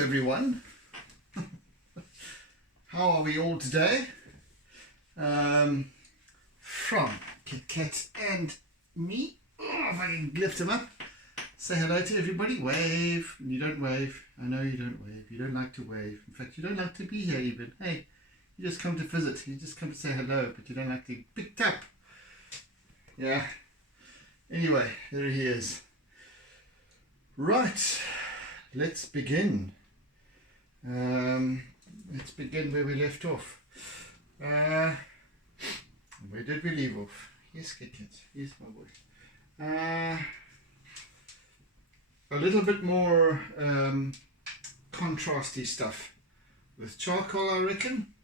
everyone. How are we all today? From Kit Kat and me. Oh, if I can lift him up. Say hello to everybody. Wave. You don't wave. I know you don't wave. You don't like to wave. In fact, you don't like to be here even. Hey, you just come to visit. You just come to say hello, but you don't like to be picked up. Yeah. Anyway, there he is. Right. Let's begin. Let's begin where we left off. Where did we leave off? Yes, Kit Kat. Yes, my boy. A little bit more contrasty stuff with charcoal, I reckon,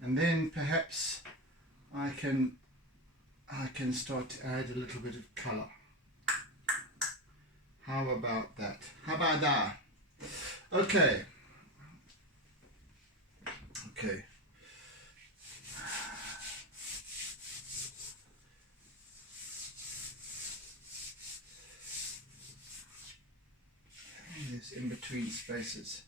and then perhaps I can start to add a little bit of colour. How about that? How about that? Okay. Okay. There's in between spaces.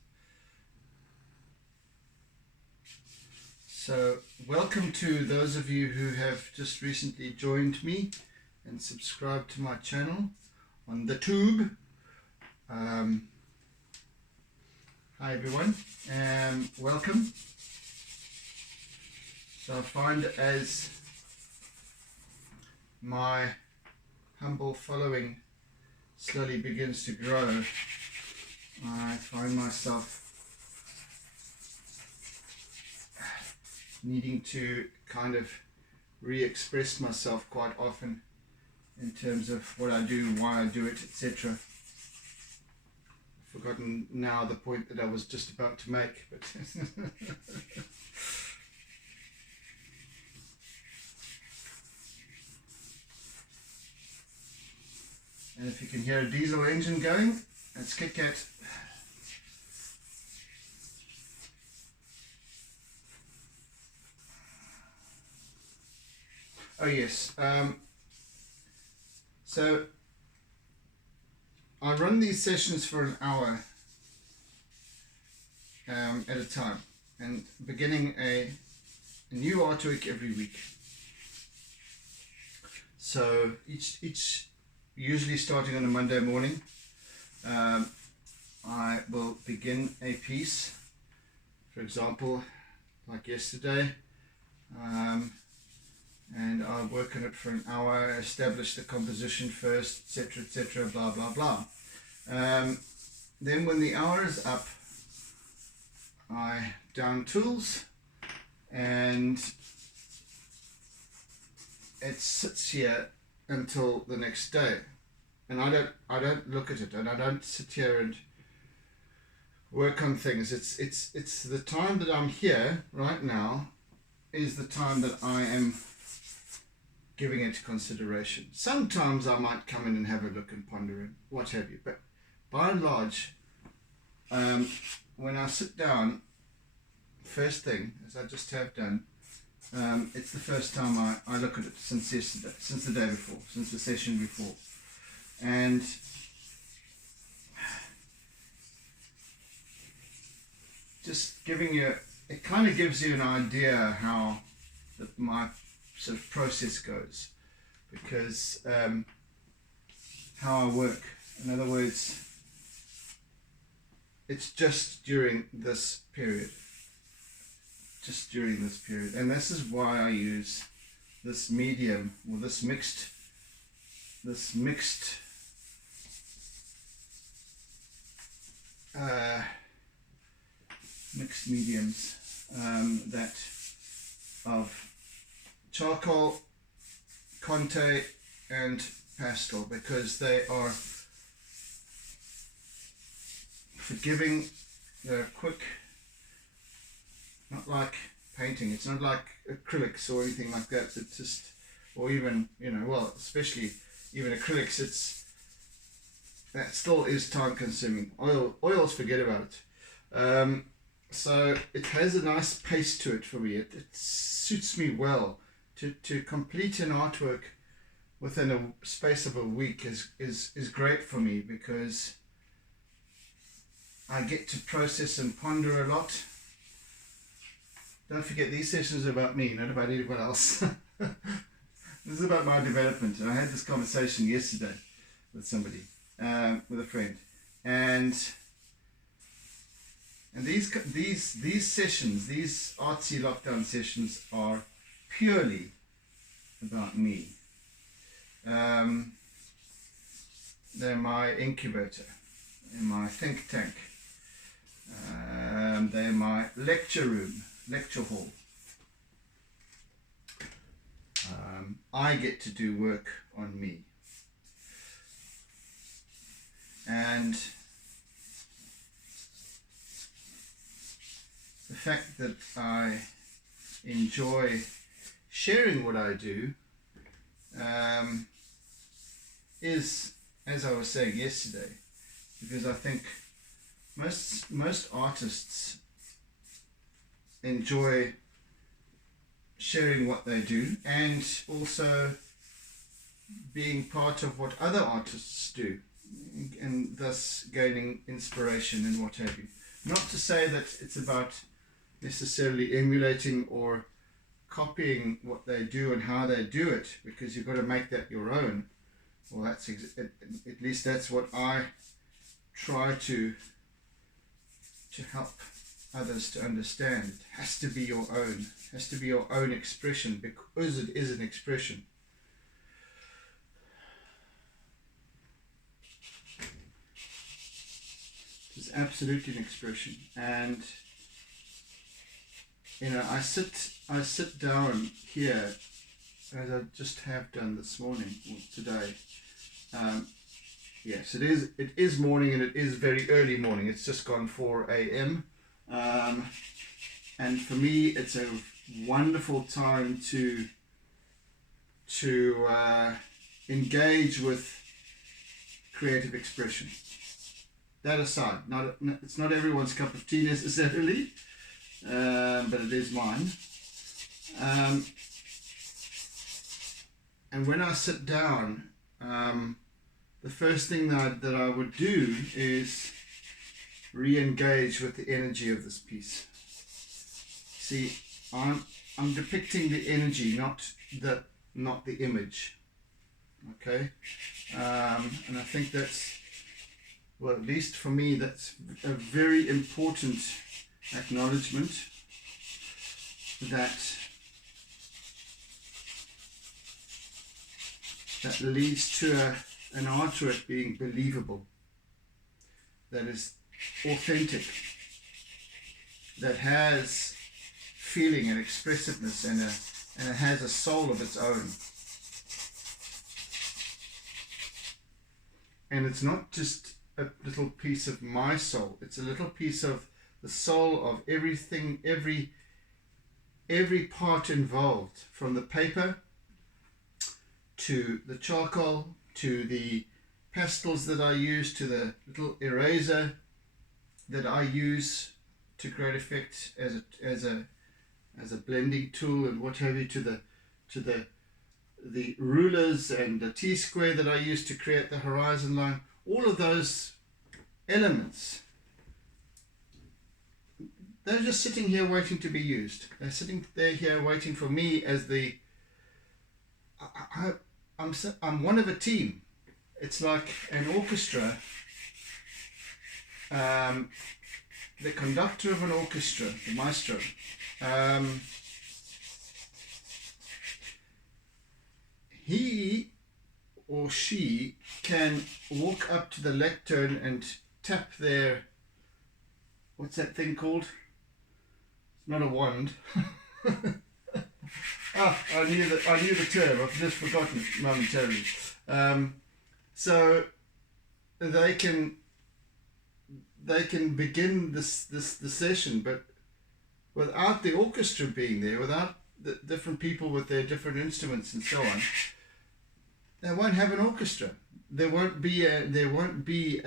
So, welcome to those of you who have just recently joined me and subscribed to my channel on the tube. Hi everyone, welcome. So I find as my humble following slowly begins to grow, I find myself needing to kind of re-express myself quite often in terms of what I do, why I do it, etc. I've forgotten now the point that I was just about to make, but and if you can hear a diesel engine going, that's Kit Kat. Oh yes, so I run these sessions for an hour at a time, and beginning a new artwork every week. So each usually starting on a Monday morning, I will begin a piece. For example, like yesterday. And I work on it for an hour, establish the composition first, etc., blah, blah, blah. Then when the hour is up, I down tools, and it sits here until the next day. And I don't look at it, and I don't sit here and work on things. It's the time that I'm here right now is the time that I am giving it consideration. Sometimes I might come in and have a look and ponder and what have you, but by and large, when I sit down, first thing, as I just have done, it's the first time I look at it since yesterday, since the day before, since the session before, and just giving you, it kind of gives you an idea how my sort of process goes, because how I work, in other words, it's just during this period, and this is why I use this medium, or this mixed mediums that of charcoal, conte and pastel, because they are forgiving, they're quick, not like painting, it's not like acrylics or anything like that. It's just, or even, well, especially even acrylics, that still is time consuming. Oils, forget about it. So it has a nice pace to it for me. It suits me well. To complete an artwork within a space of a week is great for me, because I get to process and ponder a lot. Don't forget, these sessions are about me, not about anyone else. This is about my development. And I had this conversation yesterday with somebody, with a friend, and these sessions, these artsy lockdown sessions, are purely about me. They're my incubator, they're my think tank, they're my lecture room, lecture hall. I get to do work on me. And the fact that I enjoy sharing what I do is, as I was saying yesterday, because I think most artists enjoy sharing what they do and also being part of what other artists do, and thus gaining inspiration and what have you. Not to say that it's about necessarily emulating or copying what they do and how they do it, because you've got to make that your own. Well, that's at least that's what I try to help others to understand. It has to be your own. It has to be your own expression, because it is an expression. It's absolutely an expression. And you know, I sit down here, as I just have done this morning or today. Yes, it is morning, and it is very early morning. It's just gone 4 a.m. And for me, it's a wonderful time to engage with creative expression. That aside, it's not everyone's cup of tea necessarily, but it is mine. And when I sit down, the first thing that I would do is re-engage with the energy of this piece. See, I'm depicting the energy, not the image. Okay, and I think that's, well, at least for me, that's a very important acknowledgement that leads to an artwork being believable, that is authentic, that has feeling and expressiveness, and it has a soul of its own. And it's not just a little piece of my soul, it's a little piece of the soul of everything, every part involved, from the paper to the charcoal, to the pastels that I use, to the little eraser that I use to create effect as a blending tool and what have you, to the rulers and the T-square that I use to create the horizon line. All of those elements, they're just sitting here waiting to be used. They're here waiting for me as the I'm one of a team. It's like an orchestra. The conductor of an orchestra, the maestro, he or she can walk up to the lectern and tap their, what's that thing called? It's not a wand. I knew the term. I've just forgotten it momentarily. So they can begin the session, but without the orchestra being there, without the different people with their different instruments and so on, they won't have an orchestra. There won't be a they won't be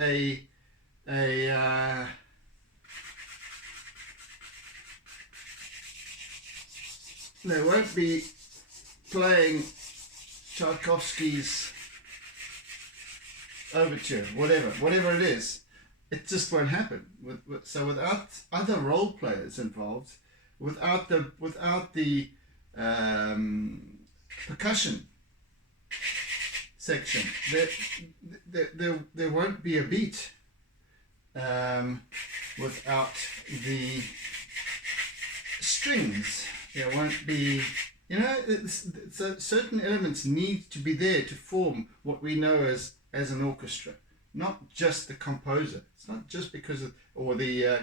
playing Tchaikovsky's overture, whatever it is. it just won't happen. So without other role players involved, without the percussion section, there won't be a beat. Without the strings, there won't be, so certain elements need to be there to form what we know as an orchestra, not just the composer. It's not just because of, or the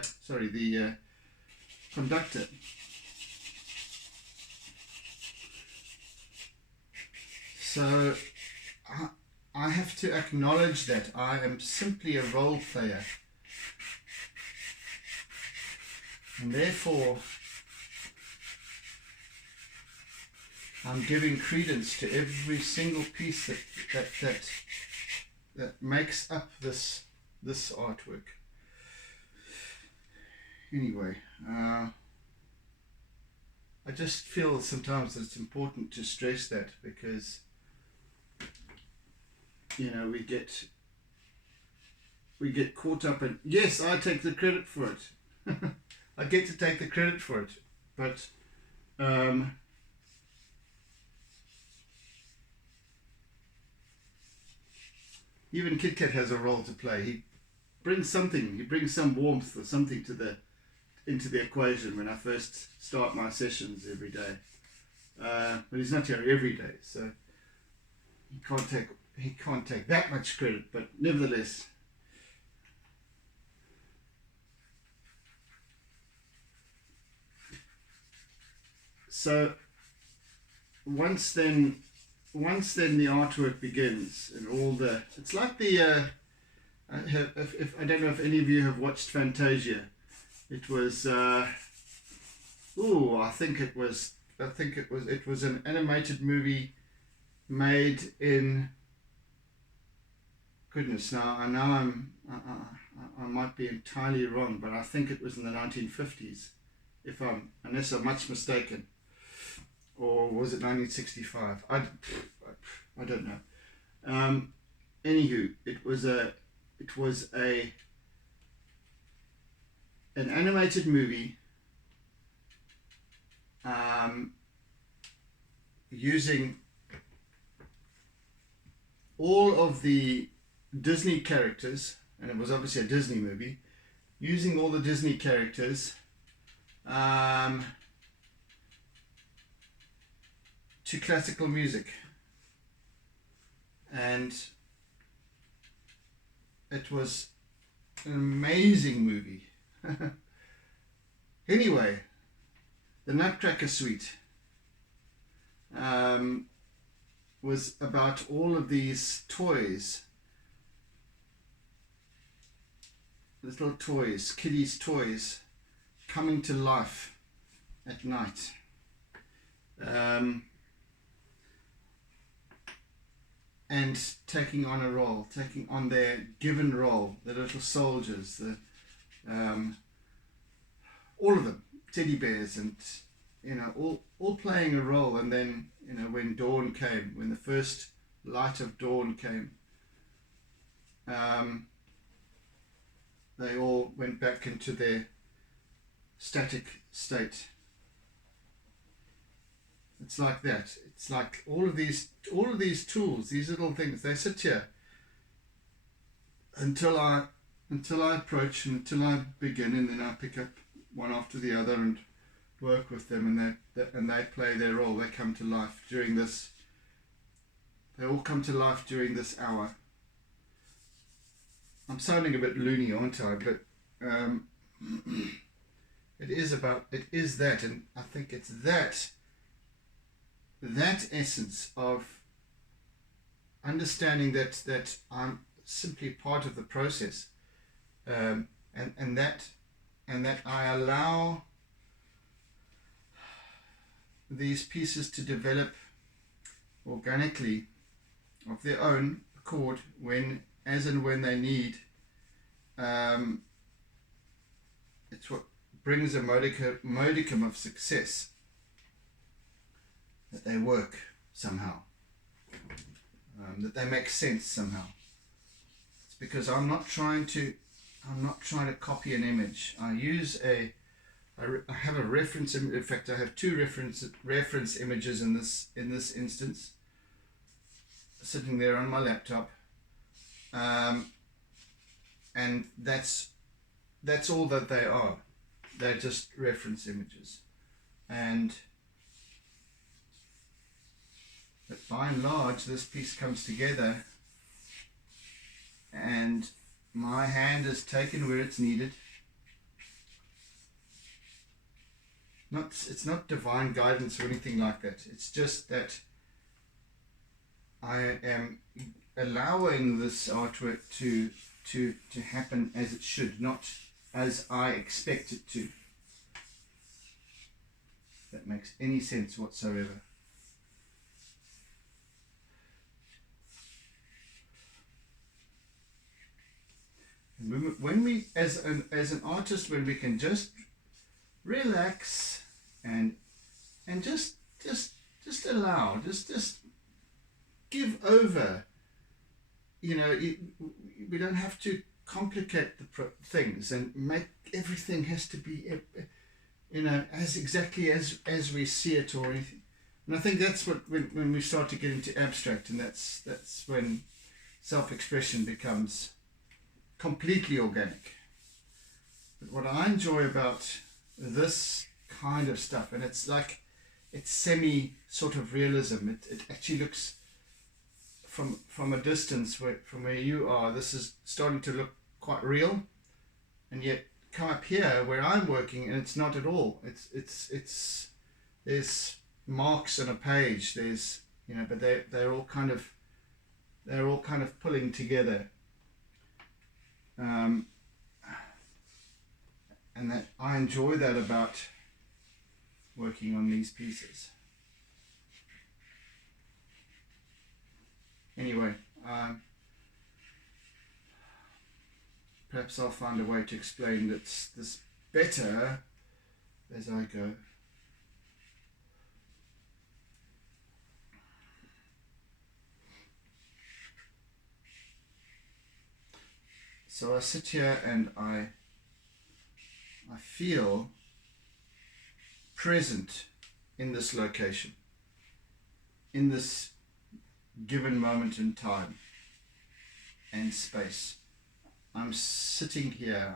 conductor. So I have to acknowledge that I am simply a role player. And therefore, I'm giving credence to every single piece that makes up this artwork. Anyway, I just feel sometimes it's important to stress that, because we get caught up in, yes, I take the credit for it. I get to take the credit for it, but even Kit Kat has a role to play. He brings something. He brings some warmth or something into the equation when I first start my sessions every day. But he's not here every day, so he can't take that much credit. But nevertheless. So once then the artwork begins and it's like the if I don't know if any of you have watched Fantasia. It was I think it was an animated movie made in, goodness, I might be entirely wrong, but I think it was in the 1950s, unless I'm much mistaken. Or was it 1965? I don't know. Anywho, it was an animated movie using all of the Disney characters, and it was obviously a Disney movie, using all the Disney characters to classical music, and it was an amazing movie. Anyway, the Nutcracker Suite was about all of these toys, little toys, kiddies' toys, coming to life at night. And taking on a role, taking on their given role, the little soldiers, all of them, teddy bears, and all playing a role. And then when dawn came, when the first light of dawn came, they all went back into their static state. It's like that. It's like all of these tools, these little things, they sit here until I approach and until I begin, and then I pick up one after the other and work with them, and they play their role. They come to life during this. They all come to life during this hour. I'm sounding a bit loony, aren't I? But it is that, and I think it's that essence of understanding that I'm simply part of the process, and that I allow these pieces to develop organically of their own accord as and when they need. It's what brings a modicum of success, that they work somehow, that they make sense somehow. It's because I'm not trying to I'm not trying to copy an image. I have a reference. In fact, I have two reference images in this instance, sitting there on my laptop, and that's all that they are. They're just reference images, but by and large, this piece comes together, and my hand is taken where it's needed. It's not divine guidance or anything like that. It's just that I am allowing this artwork to happen as it should, not as I expect it to. If that makes any sense whatsoever. When we, as an artist, when we can just relax and just allow, just give over. You know, we don't have to complicate the things and make everything has to be, you know, as exactly as we see it or anything. And I think that's what when we start to get into abstract, and that's when self-expression becomes completely organic. But what I enjoy about this kind of stuff, and it's like, it's semi sort of realism. It actually looks from a distance, from where you are, this is starting to look quite real, and yet come up here where I'm working and it's not at all. It's there's marks on a page, there's, you know, but they're all kind of pulling together, and that I enjoy that about working on these pieces. Anyway, perhaps I'll find a way to explain this better as I go. So I sit here and I feel present in this location, in this given moment in time and space. I'm sitting here.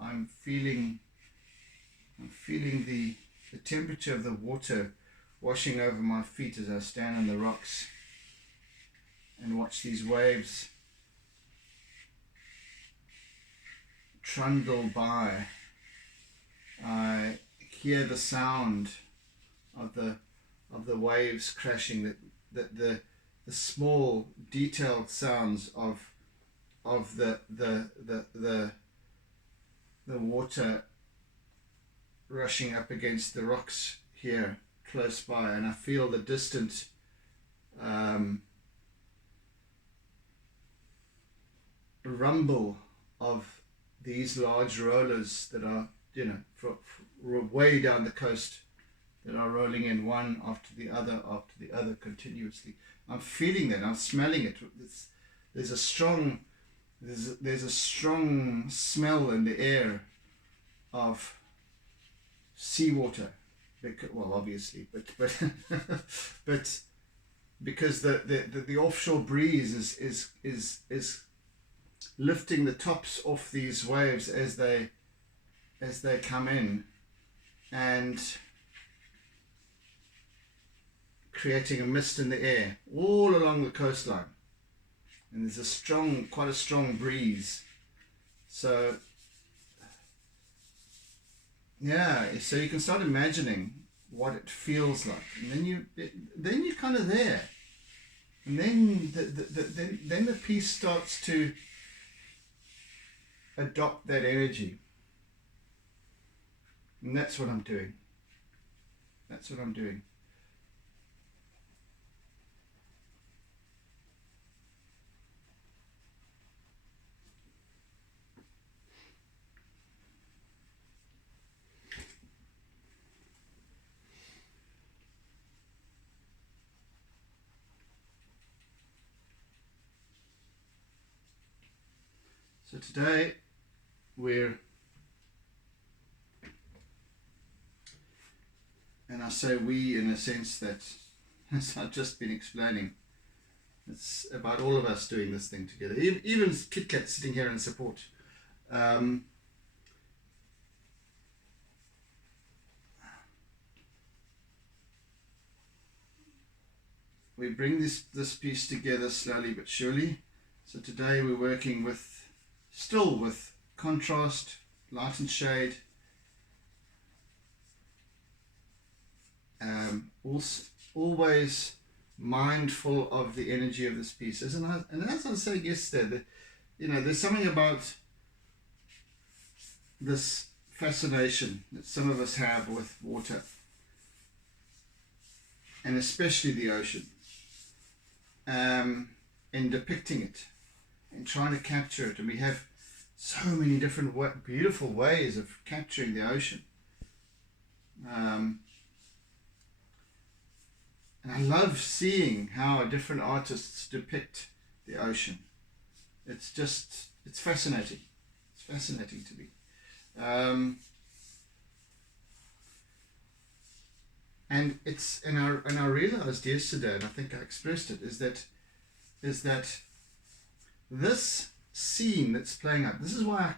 I'm feeling the temperature of the water washing over my feet as I stand on the rocks and watch these waves trundle by. I hear the sound of the waves crashing, the small detailed sounds of the water rushing up against the rocks here close by, and I feel the distant rumble of these large rollers that are, you know, way down the coast, that are rolling in one after the other continuously. I'm feeling that. I'm smelling it. There's a strong smell in the air of seawater. Well, obviously, but but because the offshore breeze is lifting the tops off these waves as they come in, and creating a mist in the air all along the coastline, and there's quite a strong breeze. So yeah, so you can start imagining what it feels like, and then you're kind of there, and then the piece starts to adopt that energy, and that's what I'm doing. So today we're, and I say we in a sense that, as I've just been explaining, it's about all of us doing this thing together. Even Kit Kat sitting here in support. We bring this piece together slowly but surely. So today we're working still with contrast, light and shade. Always mindful of the energy of this piece. And as I was saying yesterday, there's something about this fascination that some of us have with water, and especially the ocean, in depicting it, in trying to capture it. And we have so many different beautiful ways of capturing the ocean. And I love seeing how different artists depict the ocean. It's fascinating. It's fascinating to me. And I realized yesterday, and I think I expressed it, is that this scene that's playing out, this is why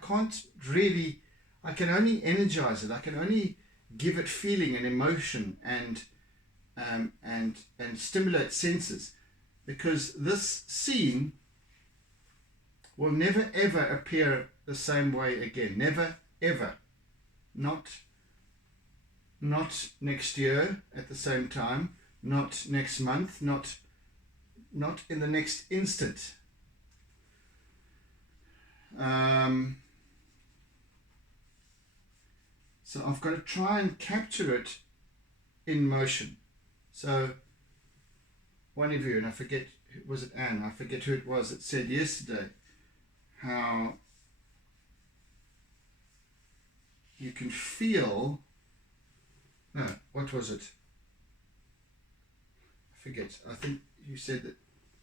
I can only energize it, I can only give it feeling and emotion and stimulate senses, because this scene will never ever appear the same way again. Never ever. Not next year at the same time, not next month, not in the next instant. So I've got to try and capture it in motion. So one of you, and I forget, was it Anne? I forget who it was that said yesterday how you can feel, no, what was it? I forget. I think you said that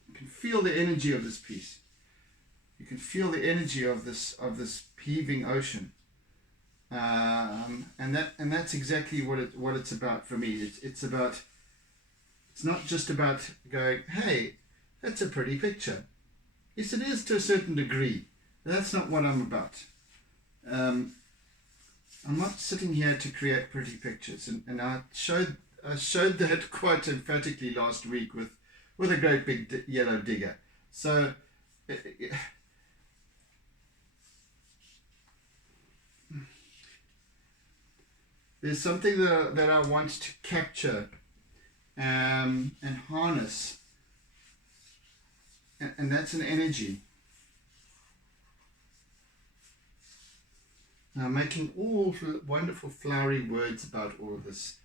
you can feel the energy of this piece. You can feel the energy of this heaving ocean. And that's exactly what it's about for me. It's not just about going, hey, that's a pretty picture. Yes, it is to a certain degree. That's not what I'm about. I'm not sitting here to create pretty pictures, and I showed that quite emphatically last week with a great big yellow digger. So there's something that I want to capture and harness, and that's an energy. Now, I'm making all wonderful flowery words about all of this,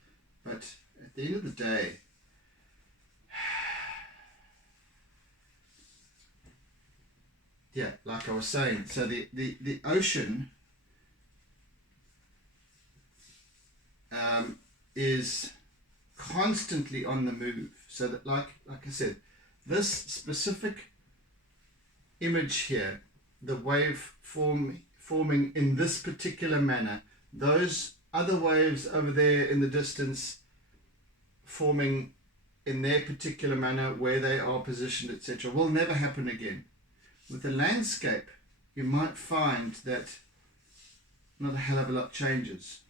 but at the end of the day, yeah, like I was saying, so the ocean is constantly on the move. So that, like I said, this specific image here, the wave forming in this particular manner, those other waves over there in the distance forming in their particular manner where they are positioned, etc., will never happen again. With the landscape, you might find that not a hell of a lot changes.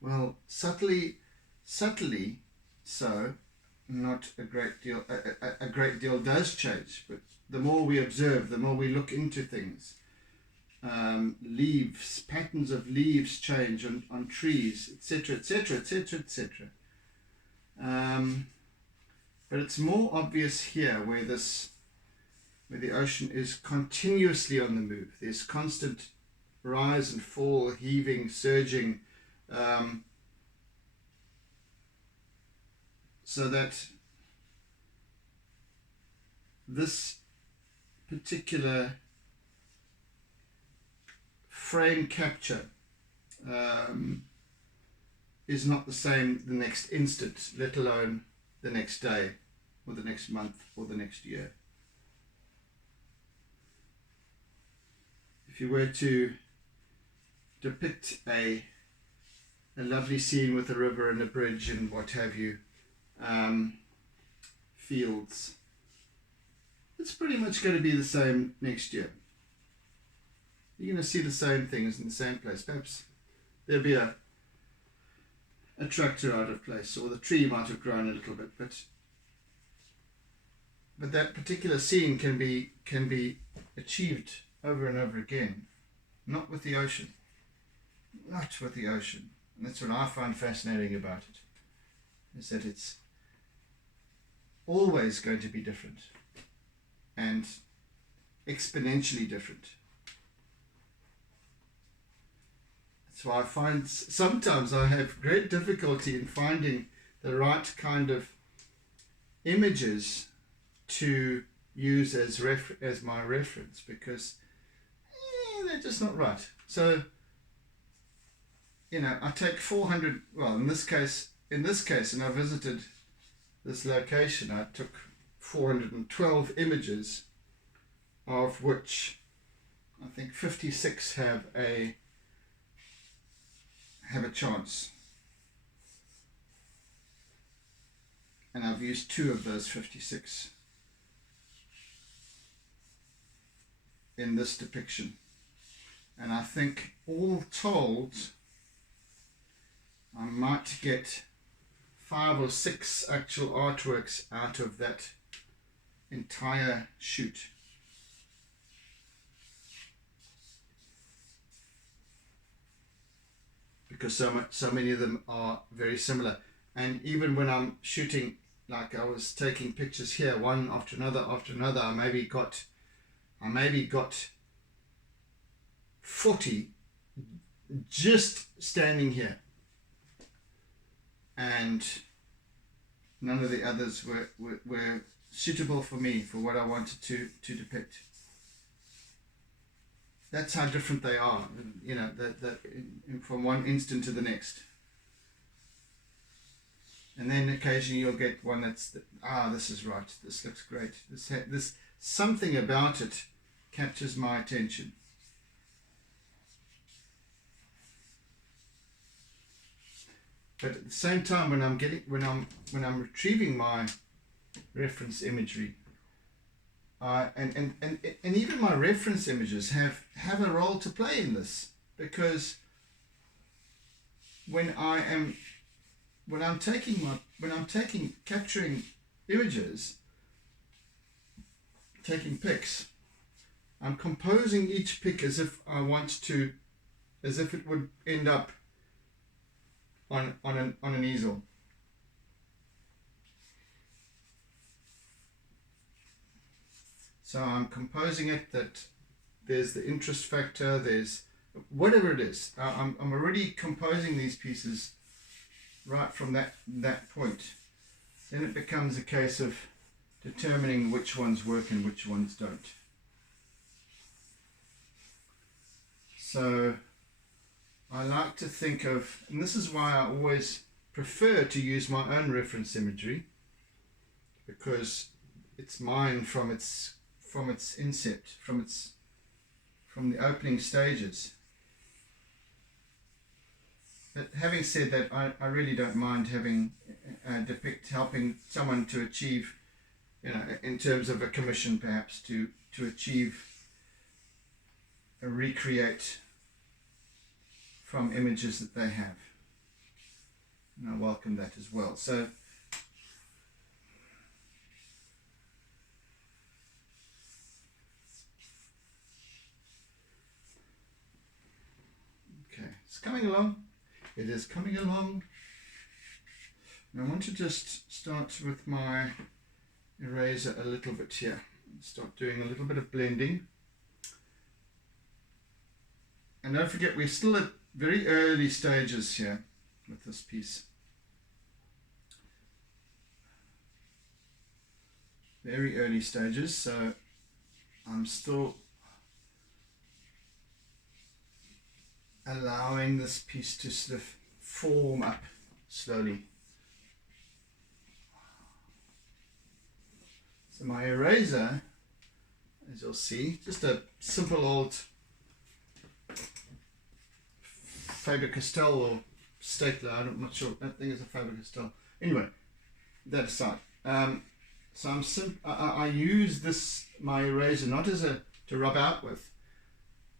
Well, subtly so, not a great deal. A great deal does change, but the more we observe, the more we look into things. Leaves, patterns of leaves change on trees, etc., etc., etc., etc. But it's more obvious here where the ocean is continuously on the move. There's constant rise and fall, heaving, surging, so that this particular frame capture is not the same the next instant, let alone the next day or the next month or the next year. If you were to depict a lovely scene with a river and a bridge and what have you, fields, it's pretty much going to be the same next year. You're going to see the same things in the same place. Perhaps there'll be a tractor out of place, or the tree might have grown a little bit, but that particular scene can be achieved over and over again, not with the ocean. Not with the ocean. And that's what I find fascinating about it, is that it's always going to be different, and exponentially different. That's why I find sometimes I have great difficulty in finding the right kind of images to use as my reference, because they're just not right. So, I take 400, well, in this case, and I visited this location, I took 412 images, of which I think 56 have a chance. And I've used 2 of those 56 in this depiction. And I think all told, I might get 5 or 6 actual artworks out of that entire shoot. Because so many of them are very similar. And even when I'm shooting, like I was taking pictures here, one after another, I maybe got 40 just standing here. And none of the others were suitable for me, for what I wanted to depict. That's how different they are, from one instant to the next. And then occasionally you'll get one that's, this is right, this looks great. This something about it captures my attention. But at the same time, when I'm retrieving my reference imagery, and even my reference images have a role to play in this, because when I'm capturing images, taking pics, I'm composing each pic as if it would end up on an easel. So I'm composing it that there's the interest factor, there's whatever it is. I'm already composing these pieces right from that point. Then it becomes a case of determining which ones work and which ones don't. So I like to think of, and this is why I always prefer to use my own reference imagery, because it's mine from its incept, from the opening stages. But having said that, I really don't mind having helping someone to achieve, in terms of a commission perhaps, to achieve recreate from images that they have. And I welcome that as well. So okay, it's coming along. It is coming along. And I want to just start with my eraser a little bit here. Start doing a little bit of blending. And don't forget, we're still at very early stages here with this piece. Very early stages, so I'm still allowing this piece to sort of form up slowly. So my eraser, as you'll see, just a simple old Faber-Castell or Statler. I'm not sure. That thing is a Faber-Castell. Anyway, that aside. So I use my eraser not as to rub out with,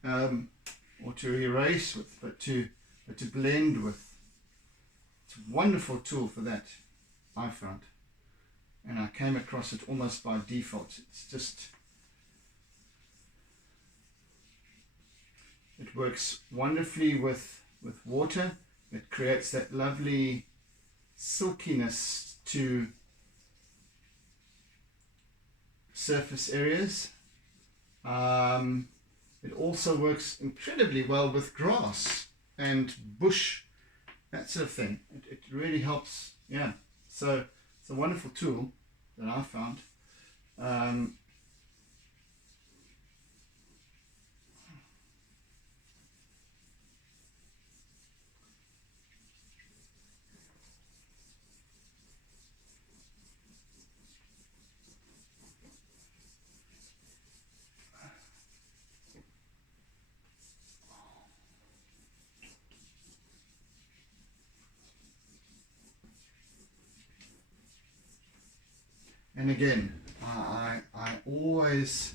or to erase with, but to blend with. It's a wonderful tool for that, I found, and I came across it almost by default. It works wonderfully with water. It creates that lovely silkiness to surface areas. It also works incredibly well with grass and bush, that sort of thing. It really helps. Yeah, so it's a wonderful tool that I found. And again, I always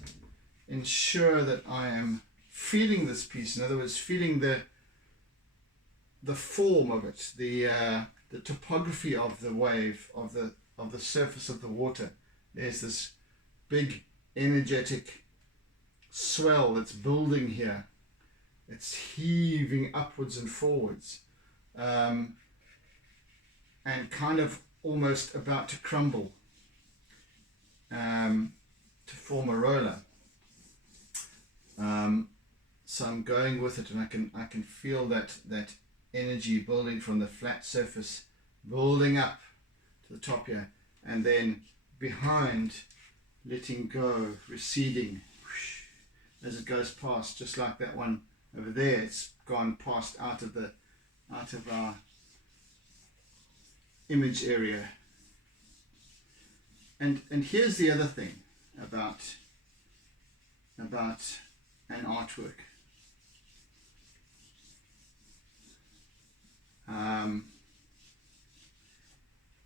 ensure that I am feeling this piece. In other words, feeling the form of it, the topography of the wave, of the surface of the water. There's this big energetic swell that's building here. It's heaving upwards and forwards, and kind of almost about to crumble, to form a roller. So I'm going with it, and I can feel that energy building from the flat surface, building up to the top here, and then behind, letting go, receding as it goes past, just like that one over there. It's gone past out of our image area. And here's the other thing about an artwork.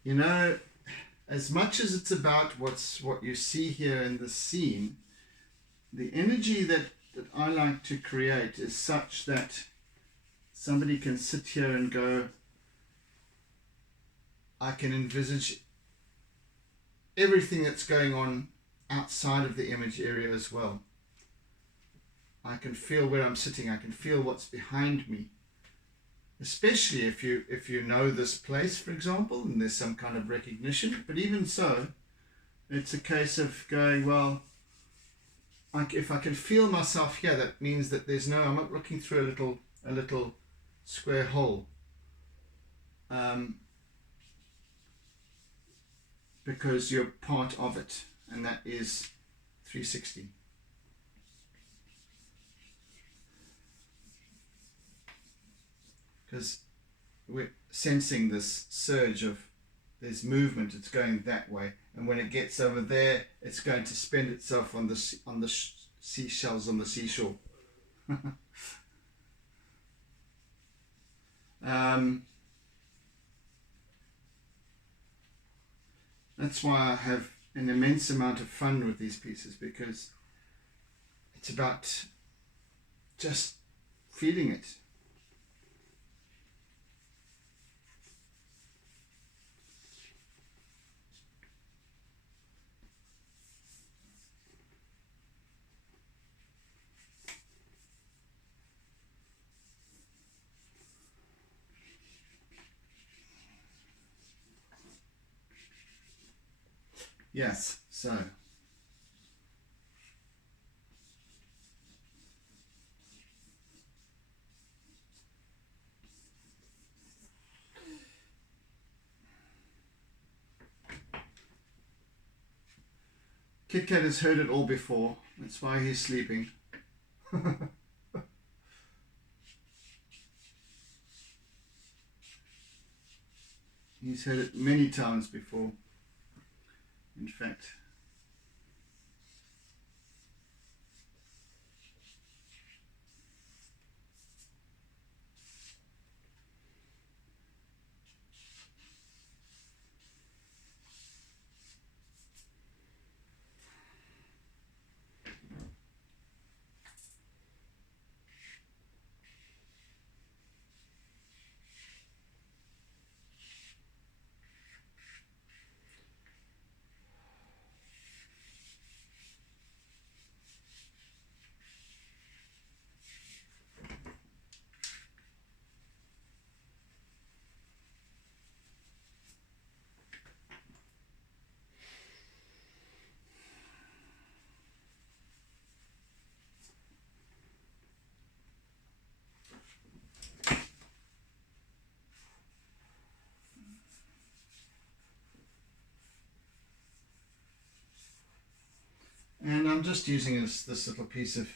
You know, as much as it's about what you see here in the scene, the energy that I like to create is such that somebody can sit here and go, I can envisage everything that's going on outside of the image area as well. I can feel where I'm sitting. I can feel what's behind me. Especially if you know this place, for example, and there's some kind of recognition. But even so, it's a case of going, well, if I can feel myself here, that means that I'm not looking through a little square hole. Because you're part of it, and that is 360. Because we're sensing this surge of there's movement, it's going that way, and when it gets over there, it's going to spend itself on the seashells on the seashore. That's why I have an immense amount of fun with these pieces, because it's about just feeling it. Yes, so Kit Kat has heard it all before. That's why he's sleeping. He's heard it many times before. In fact, And I'm just using this little piece of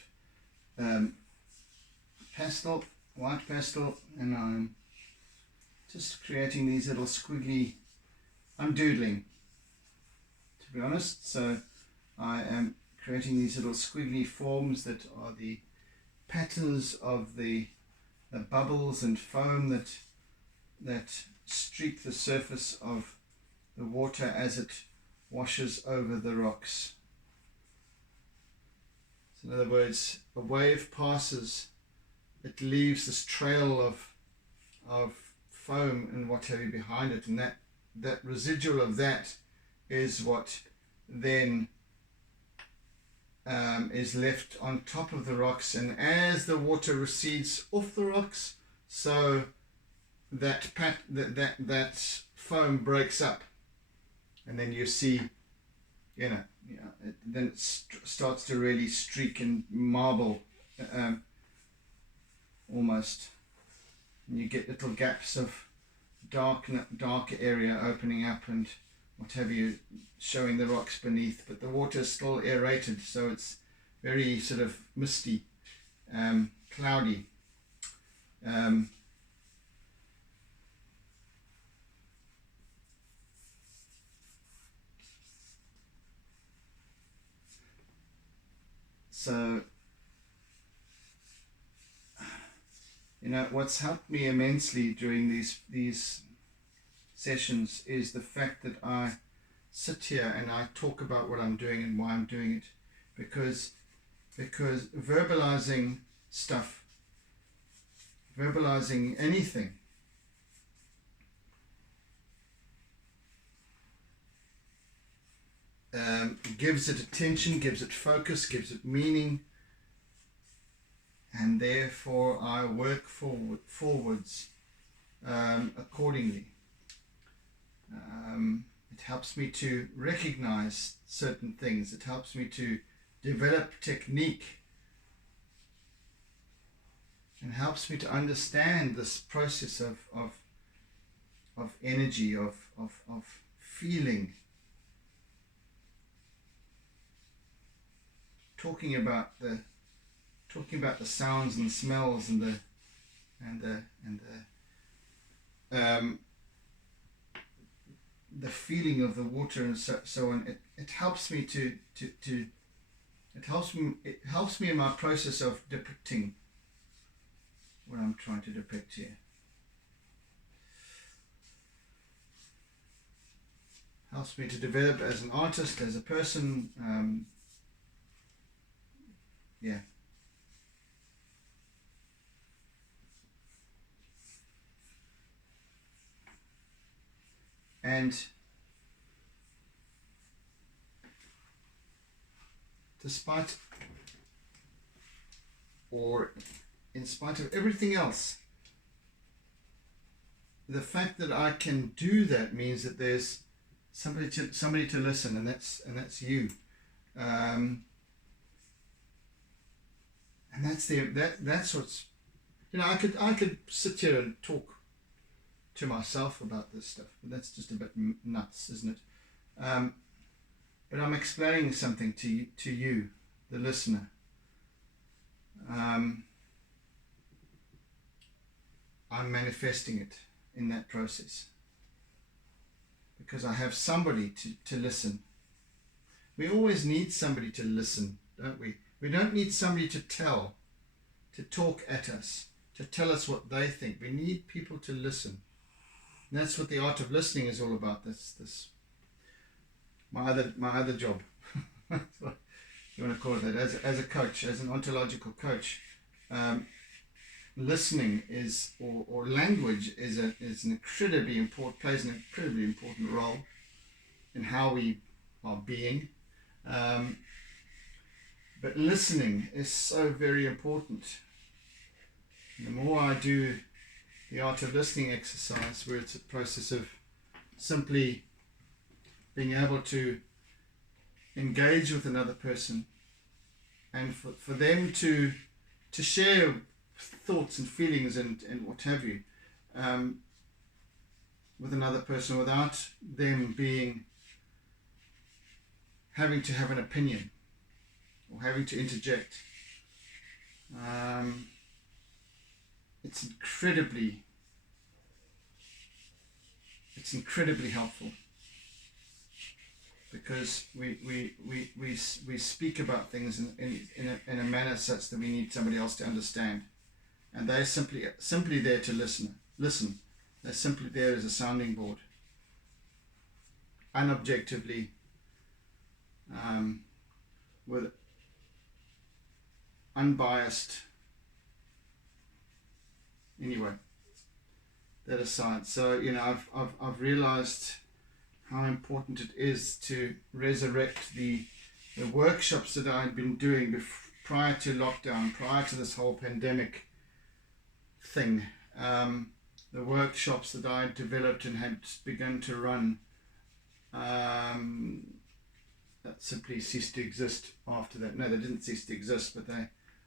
pastel, white pastel, and I'm just creating these little squiggly, I'm doodling, to be honest, so I am creating these little squiggly forms that are the patterns of the bubbles and foam that streak the surface of the water as it washes over the rocks. So in other words, a wave passes, it leaves this trail of foam and what have you behind it, and that residual of that is what then is left on top of the rocks, and as the water recedes off the rocks, so that foam breaks up, and then you see, then it starts to really streak and marble almost, and you get little gaps of dark area opening up and what have you, showing the rocks beneath, but the water is still aerated, so it's very sort of misty, cloudy. So, what's helped me immensely during these sessions is the fact that I sit here and I talk about what I'm doing and why I'm doing it, because verbalizing stuff, verbalizing anything, gives it attention, gives it focus, gives it meaning, and therefore I work forwards accordingly. It helps me to recognize certain things. It helps me to develop technique, and helps me to understand this process of energy, of feeling. Talking about the sounds and smells and the feeling of the water and so on. It helps me it helps me in my process of depicting what I'm trying to depict here. Helps me to develop as an artist, as a person. Yeah. And despite or in spite of everything else, the fact that I can do that means that there's somebody to listen, and that's you. And that's what's, I could sit here and talk to myself about this stuff, but that's just a bit nuts, isn't it? But I'm explaining something to you, the listener. I'm manifesting it in that process because I have somebody to listen. We always need somebody to listen, don't we? We don't need somebody to talk at us, to tell us what they think. We need people to listen. And that's what the art of listening is all about. This my other job. That's what you want to call it that. As a coach, as an ontological coach, listening is or language is an incredibly important, plays an incredibly important role in how we are being. But listening is so very important. And the more I do the art of listening exercise, where it's a process of simply being able to engage with another person and for them to share thoughts and feelings and what have you with another person without them having to have an opinion. or having to interject. It's incredibly helpful, because we speak about things in a manner such that we need somebody else to understand, and they're simply there to listen. They're simply there as a sounding board, unobjectively, with unbiased. Anyway, that aside, so I've realized how important it is to resurrect the workshops that I'd been doing prior to lockdown, prior to this whole pandemic thing. The workshops that I developed and had begun to run, that simply ceased to exist after that. No, they didn't cease to exist, but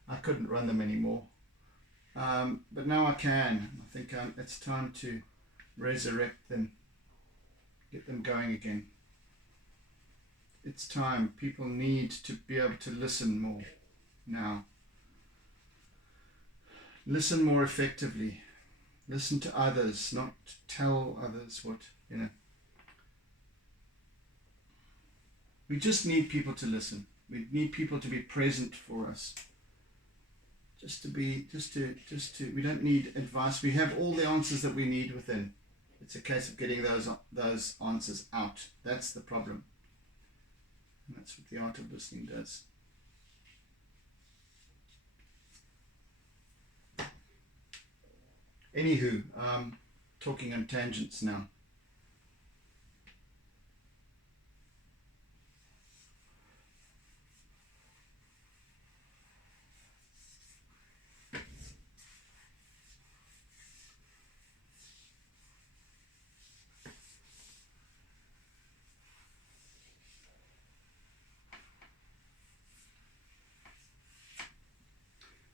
I couldn't run them anymore. But now I can. I think it's time to resurrect them, get them going again. It's time. People need to be able to listen more now. Listen more effectively. Listen to others, not tell others what, We just need people to listen. We need people to be present for us. We don't need advice. We have all the answers that we need within. It's a case of getting those answers out. That's the problem. And that's what the art of listening does. Anywho, talking on tangents now.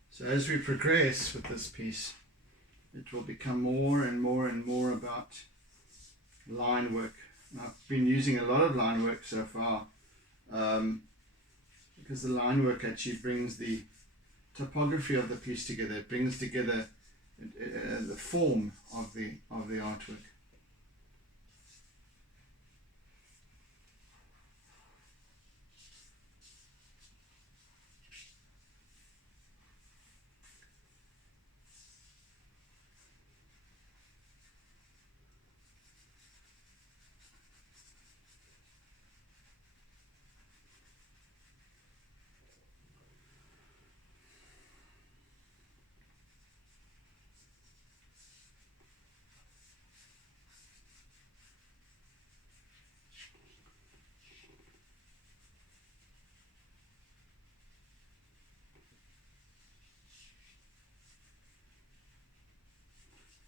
So as we progress with this piece, it will become more and more and more about line work. And I've been using a lot of line work so far, because the line work actually brings the topography of the piece together. It brings together the form of the artwork.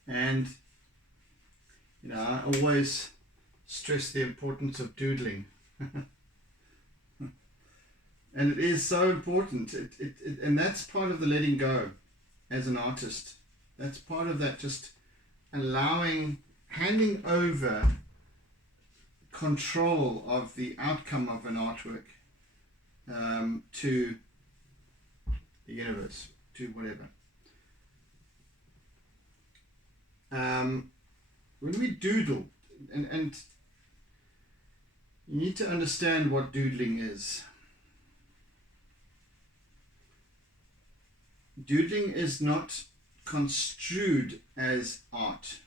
And I always stress the importance of doodling. And it is so important. And that's part of the letting go as an artist. That's part of that, just handing over control of the outcome of an artwork to the universe, to whatever. When we doodle, and you need to understand what doodling is. Doodling is not construed as art,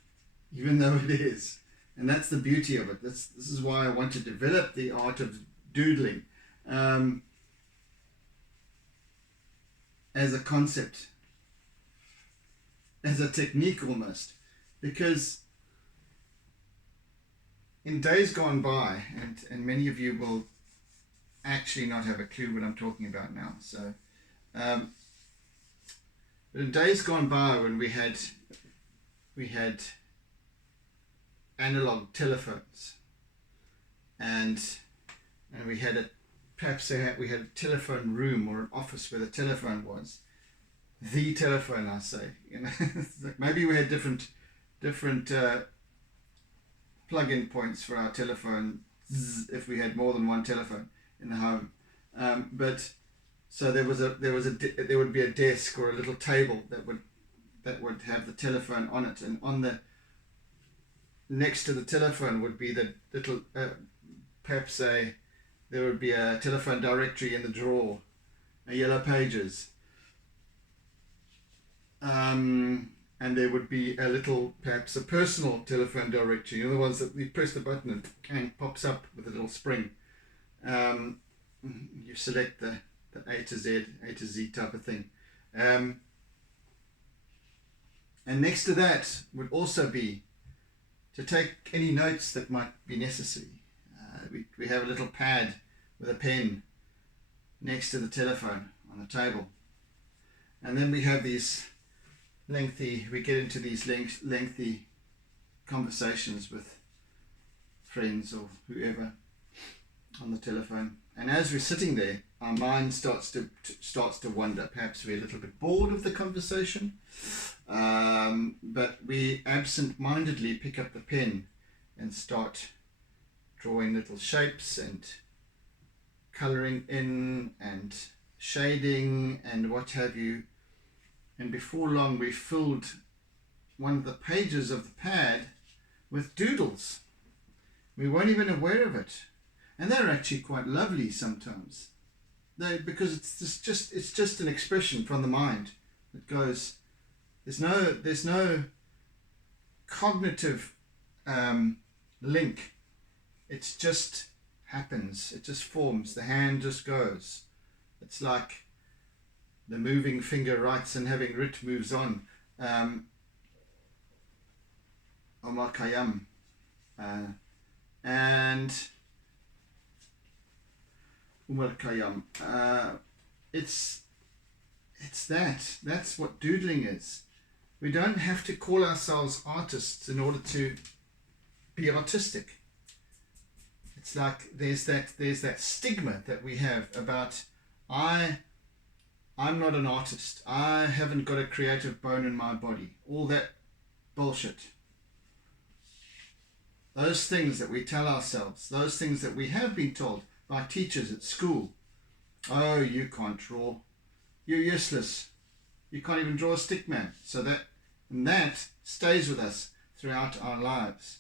even though it is. And that's the beauty of it. This is why I want to develop the art of doodling as a concept, as a technique almost. Because in days gone by, and many of you will actually not have a clue what I'm talking about now. So, but in days gone by, when we had analog telephones, and we had we had a telephone room or an office where the telephone was. The telephone, I say. Maybe we had different plug-in points for our telephone if we had more than one telephone in the home, but So there would be a desk or a little table that would have the telephone on it, and on the next to the telephone would be the little perhaps there would be a telephone directory in the drawer, a yellow pages, and there would be a little, perhaps a personal telephone directory, the ones that you press the button and pops up with a little spring. You select the A to Z type of thing. And next to that would also be to take any notes that might be necessary. We have a little pad with a pen next to the telephone on the table. And then we have these we get into these lengthy conversations with friends or whoever on the telephone. And as we're sitting there, our mind starts to wander. Perhaps we're a little bit bored of the conversation, but we absent-mindedly pick up the pen and start drawing little shapes and colouring in and shading and what have you. And before long, we filled one of the pages of the pad with doodles. We weren't even aware of it. And they're actually quite lovely sometimes. Because it's just an expression from the mind that goes. There's no cognitive link. It just happens. It just forms. The hand just goes. It's like the moving finger writes and having writ moves on. Omar Khayyam. And Umar Khayyam. It's that's what doodling is. We don't have to call ourselves artists in order to be artistic. It's like there's that stigma that we have about I'm not an artist. I haven't got a creative bone in my body. All that bullshit. Those things that we tell ourselves, those things that we have been told by teachers at school. Oh, you can't draw. You're useless. You can't even draw a stick man. So that stays with us throughout our lives,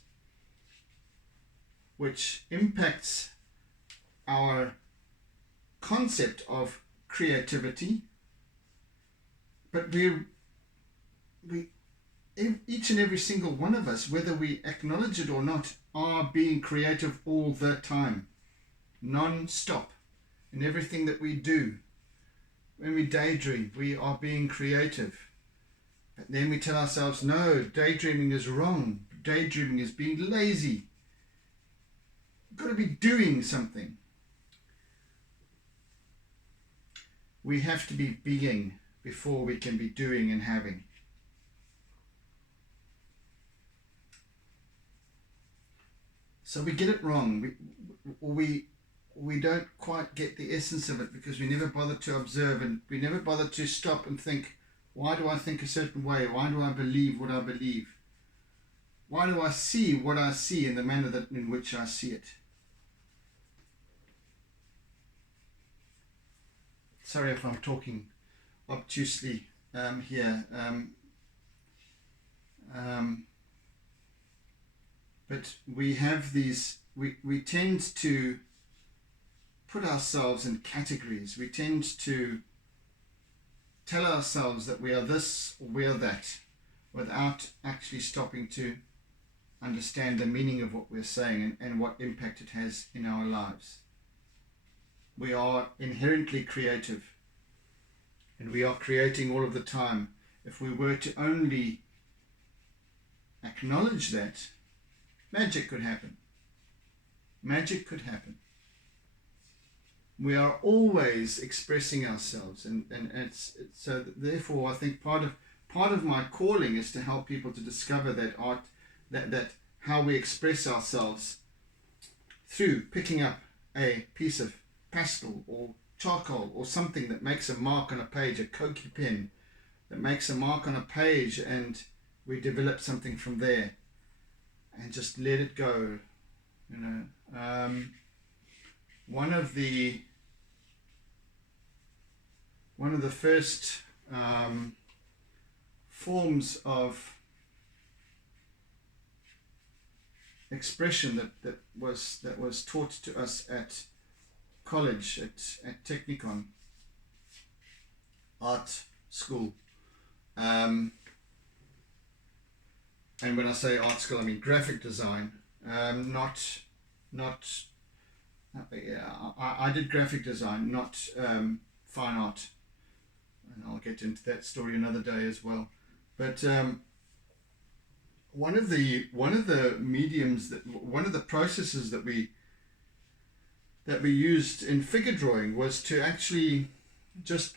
which impacts our concept of creativity. But each and every single one of us, whether we acknowledge it or not, are being creative all the time, non-stop, in everything that we do. When we daydream, we are being creative. But then we tell ourselves, no, daydreaming is wrong. Daydreaming is being lazy. You've got to be doing something. We have to be being before we can be doing and having. So we get it wrong. We don't quite get the essence of it because we never bother to observe, and we never bother to stop and think, why do I think a certain way? Why do I believe what I believe? Why do I see what I see in the manner in which I see it? Sorry if I'm talking obtusely here. But we have these, we tend to put ourselves in categories. We tend to tell ourselves that we are this or we are that without actually stopping to understand the meaning of what we're saying and what impact it has in our lives. We are inherently creative, and we are creating all of the time. If we were to only acknowledge that, magic could happen. Magic could happen. We are always expressing ourselves, and it's so therefore I think part of my calling is to help people to discover that art, that how we express ourselves through picking up a piece of pastel or charcoal or something that makes a mark on a page, a Koki pen that makes a mark on a page, and we develop something from there and just let it go. One of the first forms of expression that was taught to us at college, at Technikon art school. And when I say art school, I mean graphic design. I did graphic design, not fine art, and I'll get into that story another day as well. But one of the mediums one of the processes that we used in figure drawing was to actually just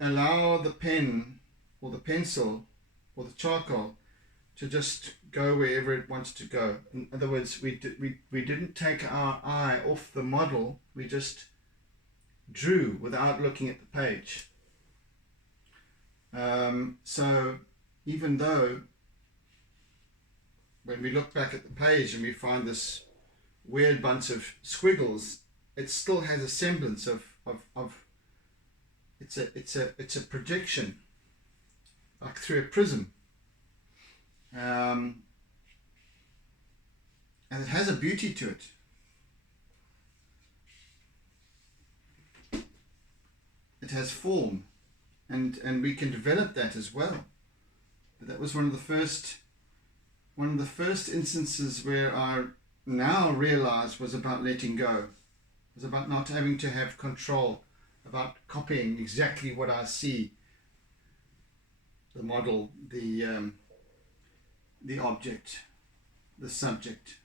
allow the pen or the pencil or the charcoal to just go wherever it wants to go. In other words, we didn't take our eye off the model, we just drew without looking at the page. So even though when we look back at the page and we find this weird bunch of squiggles, it still has a semblance of it's a projection, like through a prism. And it has a beauty to it. It has form, and we can develop that as well. But that was one of the first instances where I now realize was about letting go. It was about not having to have control, about copying exactly what I see, the model, the object, the subject.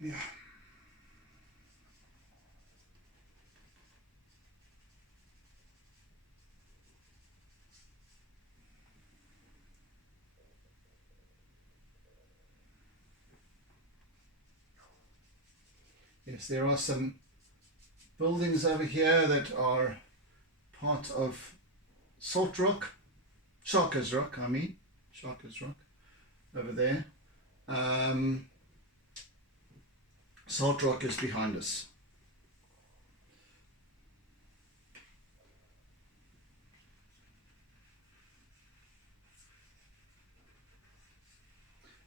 Yeah. Yes, there are some buildings over here that are part of Salt Rock, Shaka's Rock, Shaka's Rock, over there. Salt Rock is behind us.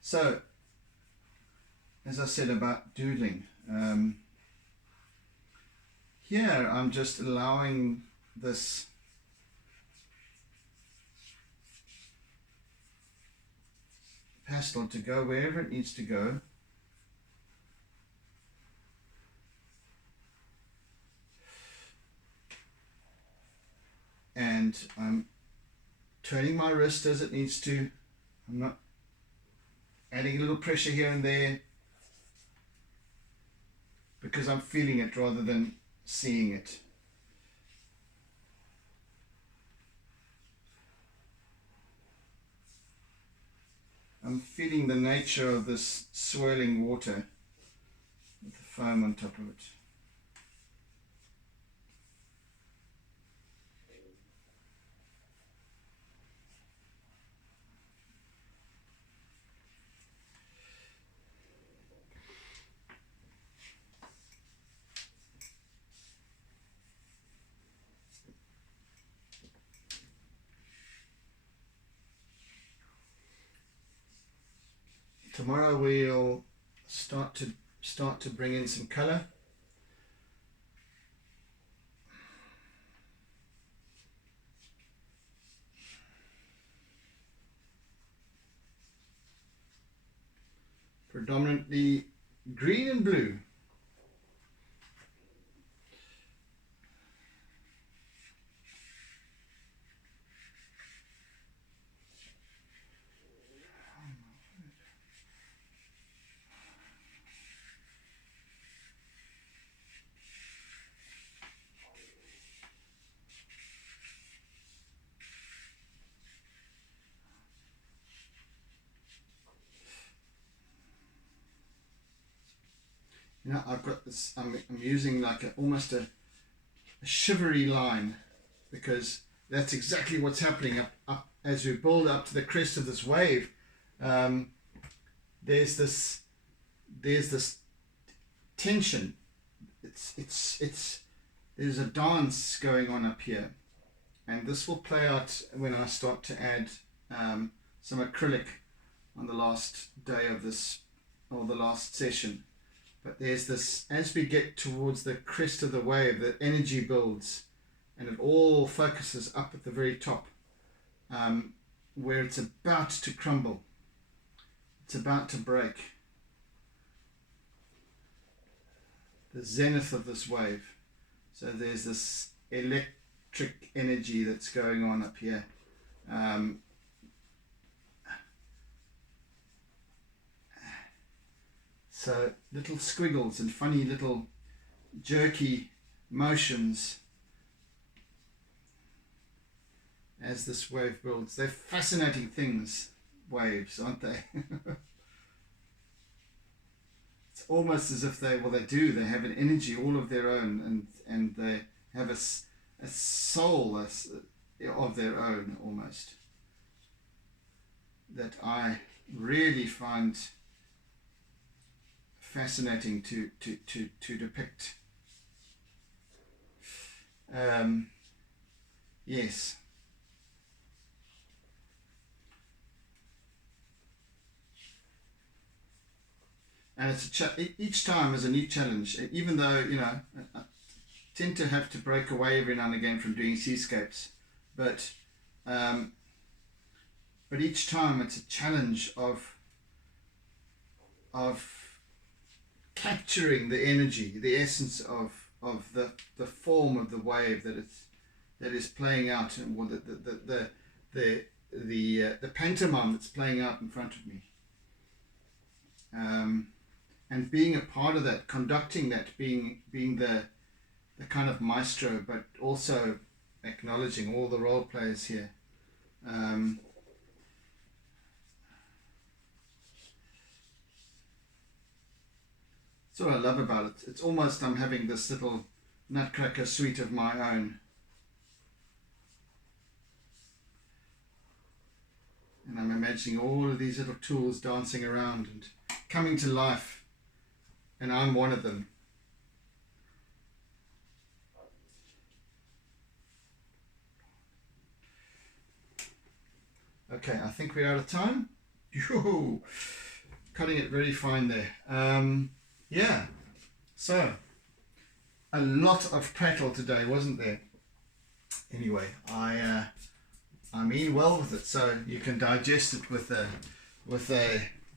So, as I said about doodling, here I'm just allowing this pastel to go wherever it needs to go. And I'm turning my wrist as it needs to. I'm not adding a little pressure here and there because I'm feeling it rather than seeing it. I'm feeling the nature of this swirling water with the foam on top of it. Tomorrow we'll start to bring in some color. Predominantly green and blue. You know, I've got this, I'm using like almost a shivery line, because that's exactly what's happening up as we build up to the crest of this wave. There's this tension. There's a dance going on up here, and this will play out when I start to add some acrylic on the last day of this, or the last session. But there's this, as we get towards the crest of the wave, the energy builds, and it all focuses up at the very top, where it's about to crumble. It's about to break. The zenith of this wave. So there's this electric energy that's going on up here. So little squiggles and funny little jerky motions as this wave builds. They're fascinating things, waves, aren't they? It's almost as if they have an energy all of their own, and they have a soul of their own almost, that I really find fascinating to depict. Yes. And it's each time is a new challenge, even though, you know, I tend to have to break away every now and again from doing seascapes, but each time it's a challenge of capturing the energy, the essence of the form of the wave that is playing out, and the pantomime that's playing out in front of me. And being a part of that, conducting that, being the kind of maestro, but also acknowledging all the role players here. That's what I love about it. It's almost I'm having this little nutcracker suite of my own. And I'm imagining all of these little tools dancing around and coming to life. And I'm one of them. Okay, I think we're out of time. Yo, cutting it very fine there. Yeah, so a lot of prattle today, wasn't there? Anyway, I mean well with it, so you can digest it with a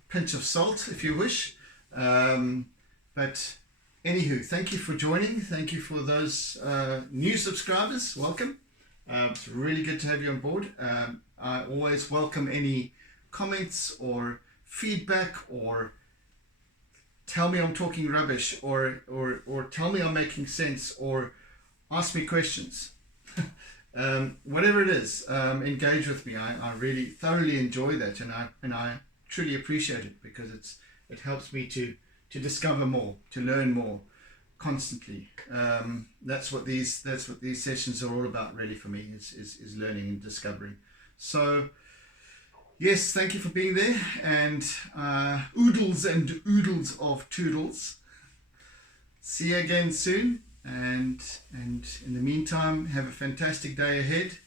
pinch of salt if you wish. But anywho, thank you for joining. Thank you for those new subscribers. Welcome. It's really good to have you on board. I always welcome any comments or feedback, or tell me I'm talking rubbish, or tell me I'm making sense, or ask me questions. Whatever it is, engage with me. I really thoroughly enjoy that, and I truly appreciate it, because it helps me to discover more, to learn more constantly. That's what these sessions are all about, really, for me, is learning and discovering. So yes, thank you for being there, and oodles and oodles of toodles. See you again soon, and in the meantime, have a fantastic day ahead.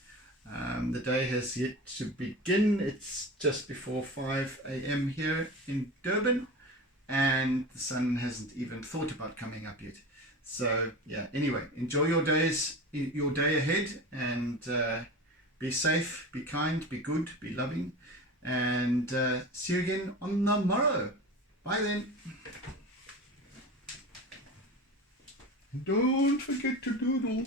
The day has yet to begin. It's just before 5 a.m. here in Durban, and the sun hasn't even thought about coming up yet. So yeah, anyway, enjoy your day ahead, and be safe, be kind, be good, be loving, and see you again on the morrow. Bye then. Don't forget to doodle.